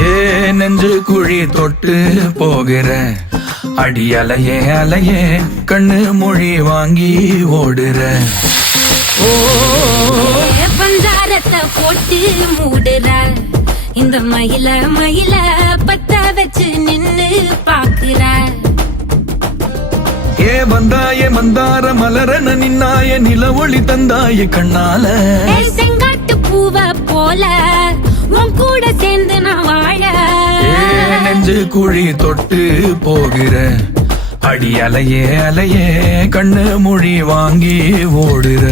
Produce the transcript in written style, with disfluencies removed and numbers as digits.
ஏ நெஞ்சு குழி தொட்டு போகிற அடி அலையே அலையே கண்ணு மொழி வாங்கி ஓடுற. ஓ பஞ்சாரத்தை போட்டு மூடுற இந்த மயில மயில பத்த வச்சு நின்னு பாக்குற. ஏ வந்தாய மந்தார மலரன நின்னாய நில ஒளி தந்தாய கண்ணால. செங்காட்டு பூவ போல உன் கூட சேர்ந்து நான் வாழ. நெஞ்சு குழி தொட்டு போகிற அடி அலையே அலையே கண்ணு மொழி வாங்கி ஓடுற.